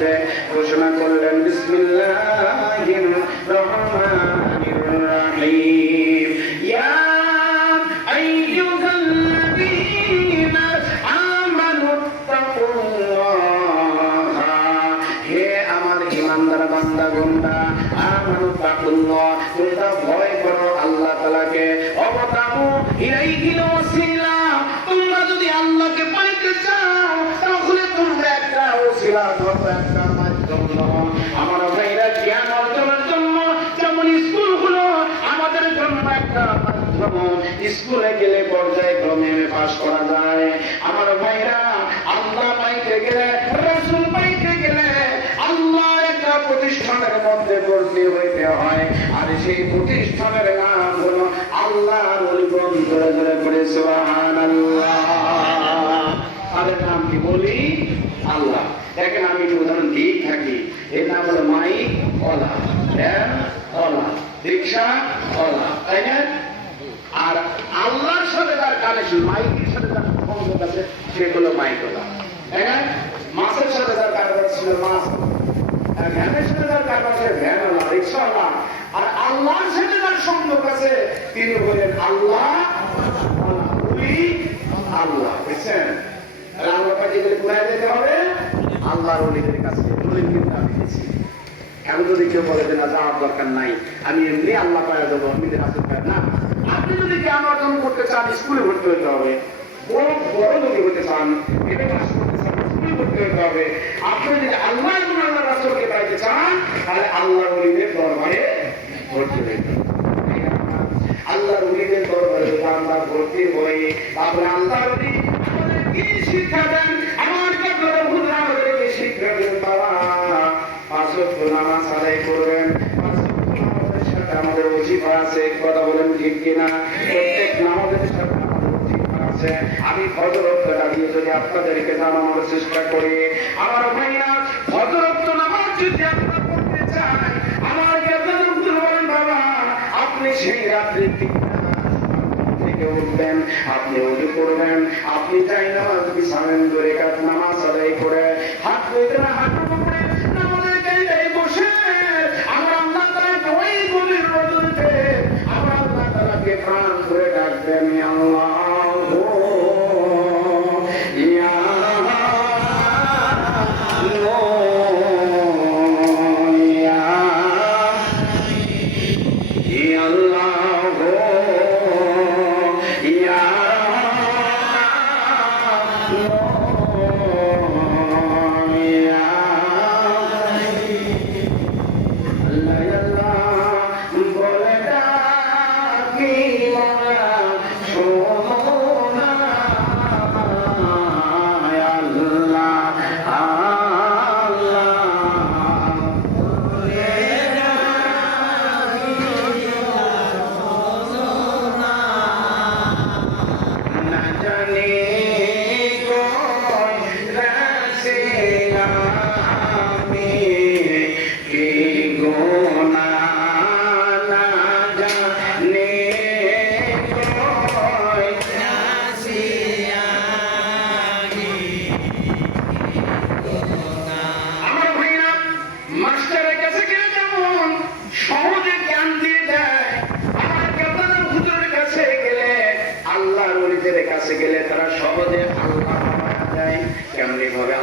মধ্যে ঘোষণা করলেন বিসমিল্লাহির রহমানির রহিম ইয়া আইয়ুহাল্লাযীনা আমানুত্তাকুল্লাহ হে আমার ঈমানদার বান্দাগণরা আমানুত্তাকুল্লাহ তোমরা ভয় করো আল্লাহ তাআলাকে অবতামু ইলাইহিল ওয়াসিলা তোমরা যদি আল্লাহকে পাইতে চাও তাহলে তোমরা একটা ওসিলা ধরো একটা মাধ্যম নাও আমার ভাইরা জ্ঞান অর্জনের জন্য যেমন স্কুলগুলো আমাদের জন্য একটা মাধ্যম স্কুলে গেলে পর্যায়ক্রমে পাস করা যায় আমার ভাইরা আল্লাহ পাইতে গেলে রাসূল পাইতে গেলে আল্লাহ একটা প্রতিষ্ঠানের মধ্যে ভর্তি হইতে হয় আর সেই প্রতিষ্ঠানের নাম হলো আল্লাহর ওলিগণ ধরে ধরে পড়ে সুবহানাল্লাহ তাদের নাম কি বলি আল্লাহ দেখেন আমি একটু উদাহরণ দিই থাকি এর নাম হলো মাইক ওলা ভ্যান ওলা রিক্সা ওলা তাই না আর আল্লাহর সাথে তার কানেকশন মাইকের সাথে তার সংযোগ আছে সেগুলো মাইক ওলা তাই না মাছের সাথে তার কারবার ছিল মাছ ভ্যানের সাথে তার কারবার ছিল ভ্যান ওলা রিক্সা ওলা আর আল্লাহর সাথে তার সংযোগ আছে তিনি বলেন আল্লাহ আল্লাহ বুঝছেন আল্লাহ কাছে গেলে কোথায় যেতে হবে আল্লাহর ওলিদের কাছে দলিল কিন্তু আমি দিয়েছি এখন যদি কেউ বলে যে না যাওয়ার দরকার নাই আমি এমনি আল্লাহ পাওয়া যাবো এমনিদের আসতে পারে না আপনি যদি জ্ঞান অর্জন করতে চান স্কুলে ভর্তি হতে হবে বড় বড় যদি হতে চান এটা ক্লাস করতে চান স্কুলে ভর্তি হতে হবে আপনি যদি আল্লাহ এবং আল্লাহ রাসূলকে পাইতে চান তাহলে আল্লাহর ওলিদের দরবারে ভর্তি হতে হবে আল্লাহর ওলিদের দরবারে আমরা ভর্তি হই তারপরে আল্লাহর ওলি আমাদের কি শিক্ষা দেন আমার কাছে হুজুর আমাদেরকে শিক্ষা দেন বাবা পাঁচ ওয়াক্ত নামাজ আদায় করবেন পাঁচ ওয়াক্ত নামাজের সাথে আমাদের ওজিফা আছে কথা বলেন ঠিক কিনা প্রত্যেক নামাজের সাথে আমাদের ওজিফা আছে আমি ফজর ওয়াক্তটা দিয়ে যদি আপনাদেরকে জানানোর চেষ্টা করি আমার ভাইরা ফজর ওয়াক্ত নামাজ যদি আপনারা পড়তে চান আমার কাছে হুজুর বলেন বাবা আপনি সেই রাত্রে থেকে উঠবেন আপনি ওযু করবেন আপনি চাই নামাজ বিছানায় ধরে কাজ নামাজ আদায় করে হাত ধরে হাঁটু করে নামাজের জায়গায় বসে আমরা আল্লাহ তাআলাকে ওই গভীর রজনীতে আমরা আল্লাহ তাআলাকে প্রাণ ধরে ডাকবেন আল্লাহ ইয়া কাছে গেলে তারা সহজে আল্লাহ পাওয়া যায় কেমনি ভাবে